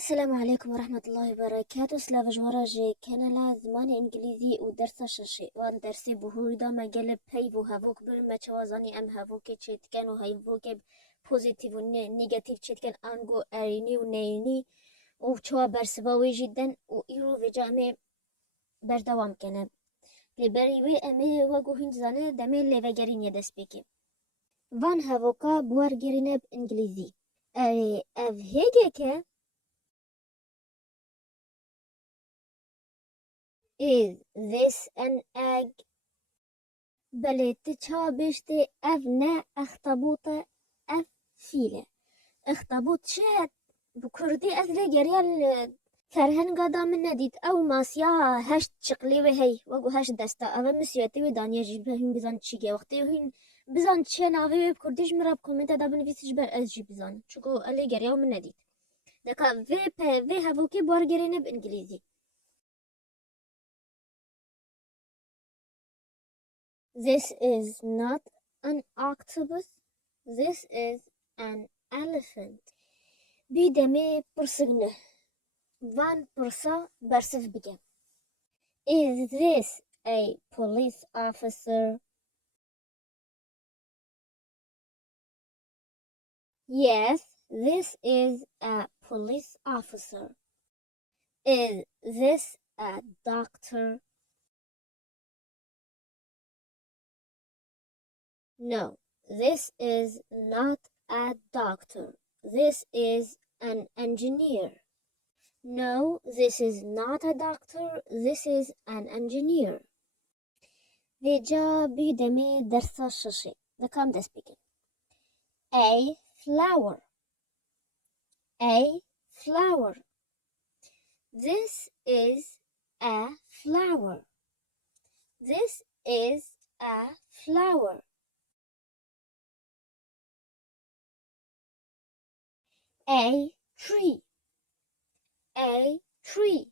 السلام عليكم ورحمة الله وبركاته. سلاف جوراجي كانالا زماني انجليزي ودرس ششي وان درسي بهوردا ما قلب هيفو هافوك برما توازاني ام هافوكي تشيت كان وهيفوكي بوزيتيف ونيجاتيف تشيت كان انغو اريني ونيني وشوا برسواوي جدا وإيرو في جامي بردوام كان لبريوي امي وگو هنجزانه دمي لفجرين يدس بيكي وان هافوكا بوارگرينه بانجليزي اي اف هيجي Is this an egg? بله تتشا بشتي أفنا أخطبوطة أف فيلة أخطبوط شات بكردي أثري جريال فرهن قادا من نديد أو ماسيا هشت شقلي وهي وقو هشت دستا أفا مسيوتي ودانيا جيبهن بزان تشيجي وقتي وهن بزان تشي ناوي بكرديش مراب كومنتا دا بنفيسش بر أز جي بزان شكو ألي جريال من نديد دكا في هفوكي بورجرين بإنجليزي. This is not an octopus. This is an elephant. Bidemi pırsigni. Van pırsa bersif bige. Is this a police officer? Yes, this is a police officer. Is this a doctor? No, this is not a doctor. This is an engineer. No, this is not a doctor. This is an engineer. Veja bidemi dersa shashi. The come the speaking. A flower. A flower. This is a flower. This is a flower. A tree. A tree.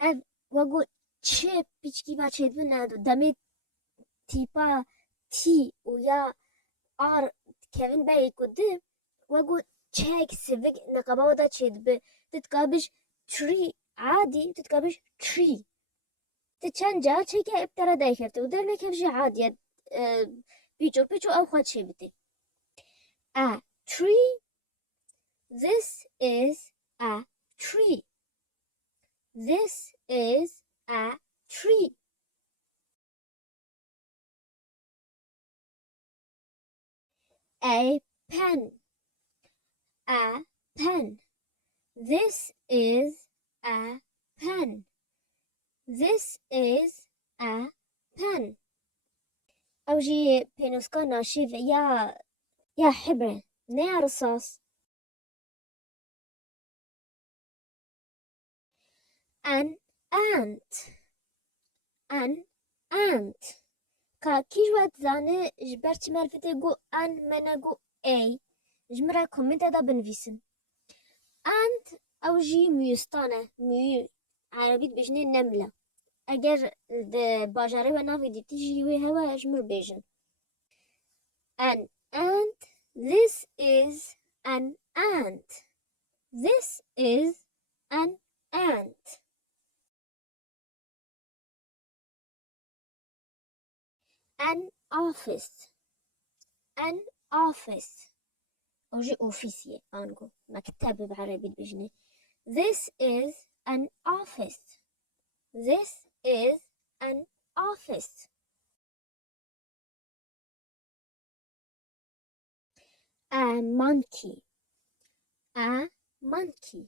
Ev wagu chip bichki ba chet binado demi tipa T ويا R Kevin Bey كده واقول تشيك سيفيك نقابة ودا تشيد تتقابش تري عادي تتقابش تري تتشنجا تشيك ابترا دايكرت ودرنا كيف شي عادي بيجو أو خد شي بتي a tree. This is a tree. This is a tree. A pen. A pen. This is a pen. This is a pen. أوجي بينوسكا ناشيف يا حبرة نيا رصاص. An ant. An ant. كيجوات زاني جبرت مالفتي جو أن منا جو أي جمرا كومنتا دا بنفيسن ant أوجي ميستانة مي عربيت بجني نملة اگر باجاره و ناوی دیتی جیوی هوا اجمر بیجن an ant. This is an ant. This is an ant. An office. An office اوجي اوفيسية انغو مكتب بعربي بجني. This is an office. This is an office. A monkey. A monkey.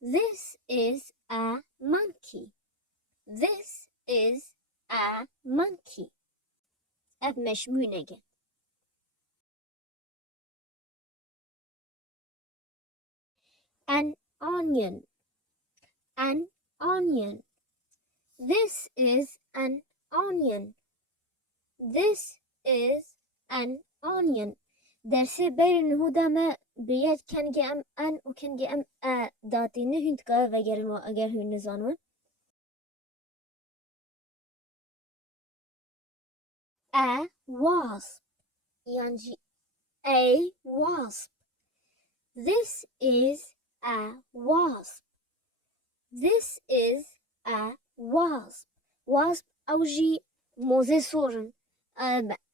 This is a monkey. This is a monkey. أب مشمونة. An onion. An onion. This is an onion. This is an onion. درسي بين هودا ما بياد كان جي أم أن وكان جي أم داتي نهين تكا وغير وأجر هو نزانون. A wasp. يعني a wasp. This is a wasp. This is a wasp. wasp أو جي موزي سورن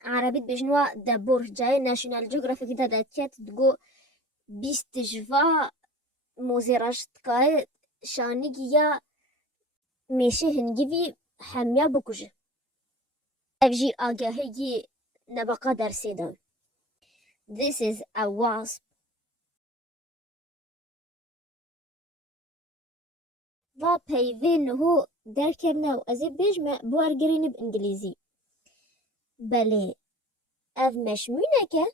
عربيت بجنوا دبور جاي ناشونال جغرافيك دا داتيات تقو بيستجفا موزي راشتكاي شانيجيا ميشي هنجيفي حميا بكوجه أفجي آگاهی نبقى درسي دان. This is a wasp. و پیوین هو در کرناو از بیجمع بوارگرین بانگلیزی. بله اف مشمونه که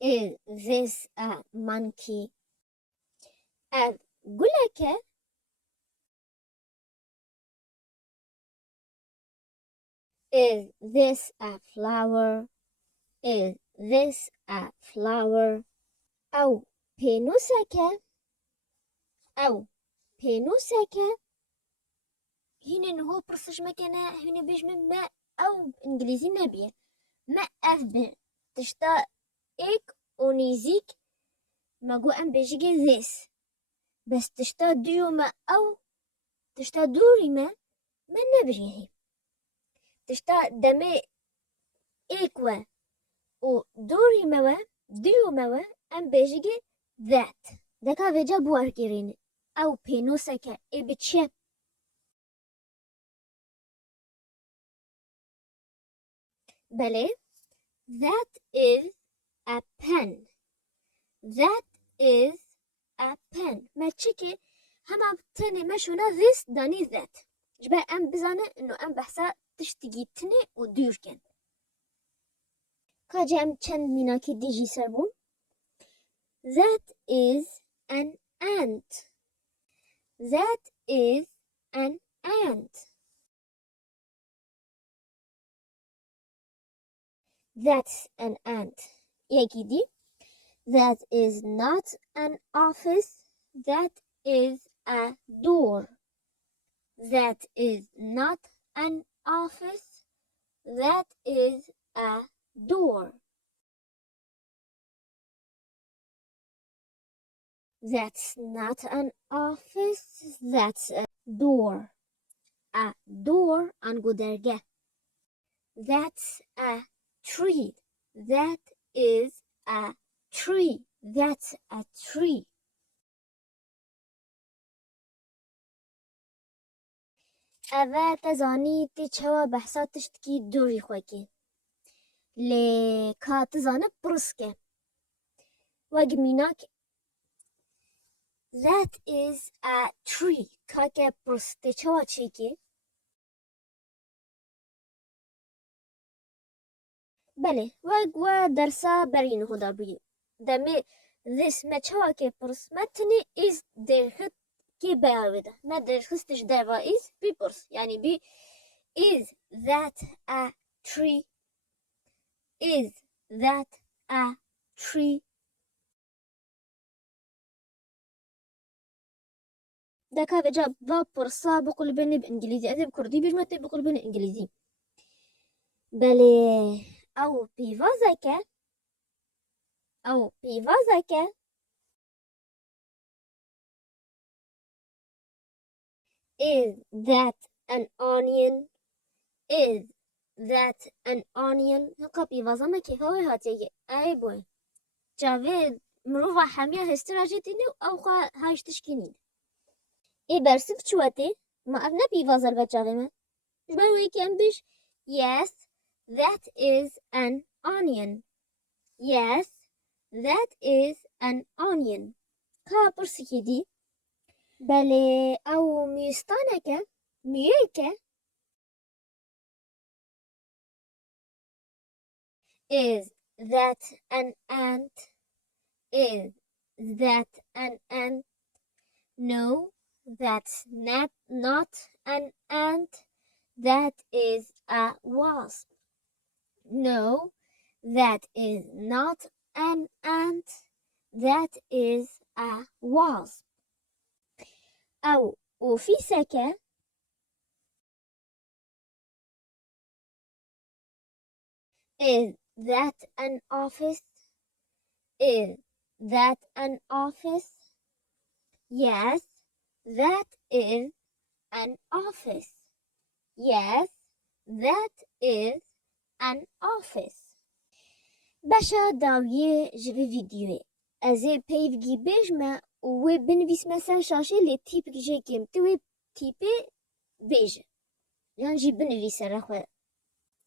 is this a monkey. اف گله که is this a flower. is this a flower. أو بينوسكة أو بينوسكة هنا هو برسج مكانها هنا بيجمع ما أو إنجليزي نبيه ما أف تشتا إيك أونيزيك ما جو أم بيجي this بس تشتا ديو ما أو تشتا دوري ما نبريه تشتا دمي إيكوا و دوري ما ديو ما أم بيجي that دكا فيجا بواركيرين أو بينوسكا إبتشي. بله that is a pen. that is a pen. ما تشكي هما تاني مشونا this داني that جبا أم بزانة إنه أم بحثا تشتغي تني وديور كان كاجي أم چند ميناكي ديجي سربون. that is an ant. that is an ant. that's an ant. ياكي دي that is not an office. that is a door. that is not an office. that is a door. that's not an office. that's a door. a door أنقو درجة. that's a tree. that is a tree. that's a tree. أبا تزاني تشوا بحثات تشتكي دوري خوكي لي كاتزانة بروسكي وقميناك that is a tree كاكا بروس تشوا تشيكي. بله وقوا درسا برين هدا بي دمي this ما تشوا كي بروس ما تني is درخت كي باوده ما درخستش دوا is بي بروس يعني بي is that a tree. is that a tree. دكا بجاب ضاب برصا بقول بني بإنجليزي أذب كردي بجمة بقول بني إنجليزي. بلي أو بيفازكا أو بيفازكا is that an onion. is that an onion. هكا بيفازما كيف هو هاتي أي بوي جاويد مروفا حامية هستراجيتيني أو هايش تشكيني إيه برسك شواتي ما أبنى بيفازر بجاوي جبان ويكي بيش yes that is an onion. yes that is an onion. كا برسكي دي بلي أو ميستانك ميكا is that an ant. is that an ant. no that's not an ant. that is a wasp. no that is not an ant. that is a wasp. أو أوفيسك is that an office? Is that an office? Yes, that is an office. Yes, that is an office. باشا داویه جوی ویدیوی ازه پیو گی بجمه و بنویس مثلا شاشه لی تیپ جه کم توی تیپ بیجه یعنی جی بنویسه رخواه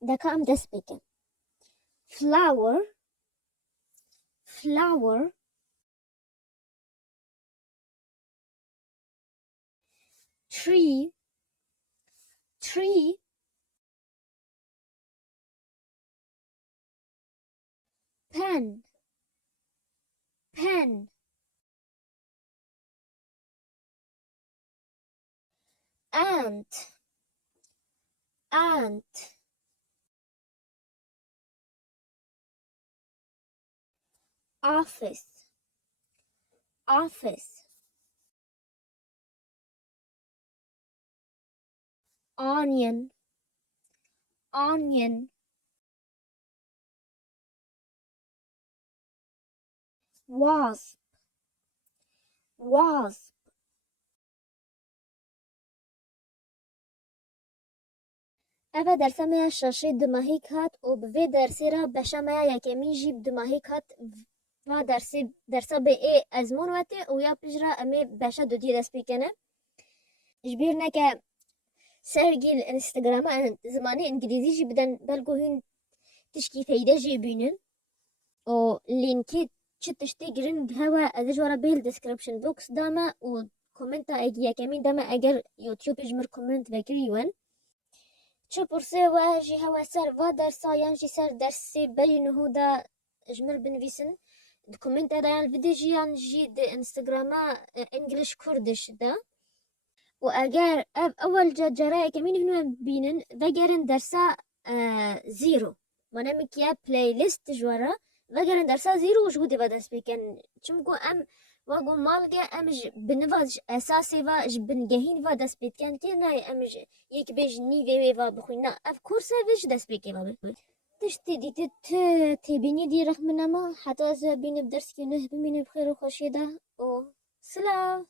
دکا ام دست بکن flower flower tree tree pen pen ant ant office office onion onion wasp wasp اوه درسه میا شاشه دماهیک هات و به درسی را بشه میا یکمی جیب دماهیک هات و درسه به ای ازمون وته و یا پیش را امی بشه دو دی دست بیکنه جبیر نکه سرگیل انستگرام زمانی انگلیزی جی بدن بلگو هین تشکی فیده جی بینن و لینکی چه تشتی گرنگ هوا ازش ورا بیل دسکریپشن بوکس داما و کومنتا اگه یکمی داما اگر یوتیوب جمر کومنت وگریون چه پرسه و جی هوا سر و درسا یان جی سر درسی بینهو دا جمر بنویسن کومنت دا یان ویدیو جی یان جی د انستگراما انگلیش کردش دا و اگر اول جرای کمین هنو بینن وگرن درسا زیرو منم کیا پلی لیست جوارا وگرن درسا زیرو وش بودی بدست بیکن چمکو ام واگو مالگه امج بنواز اساسی و ج بنگهین و دست بیکن که نه امج یک بیج نیوی و بخوی نه اف کورسه وش دست بیکی و بخوی تشتی دیتی تبینی دی رحمنا ما حتی از بین بدرس که نه بمینه بخیر و خوشی ده و سلام